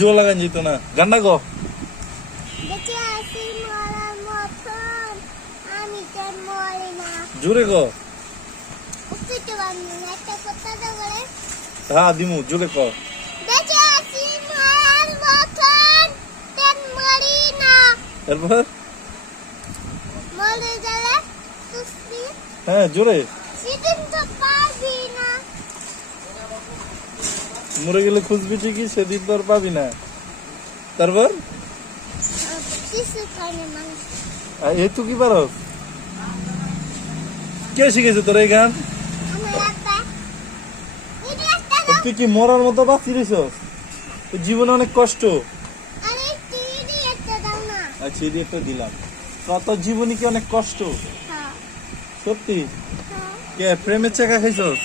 জোর লাগান যেত না গান্ডা গো জোরে গো হ্যাঁ দিমু জোরে ক এরপর হ্যাঁ জোরে মরে গেলে খুঁজবি ঠিকই সেদিন তো আর পাবি না তারপর এই তো কি পারো কে শিখেছে তোর এই গান তুই কি মরার মতো বাঁচি রইছস জীবনে অনেক কষ্ট আচ্ছা এই একটা দিলাম কত জীবনে কি অনেক কষ্ট সত্যি কে প্রেমের চাকা খাইছস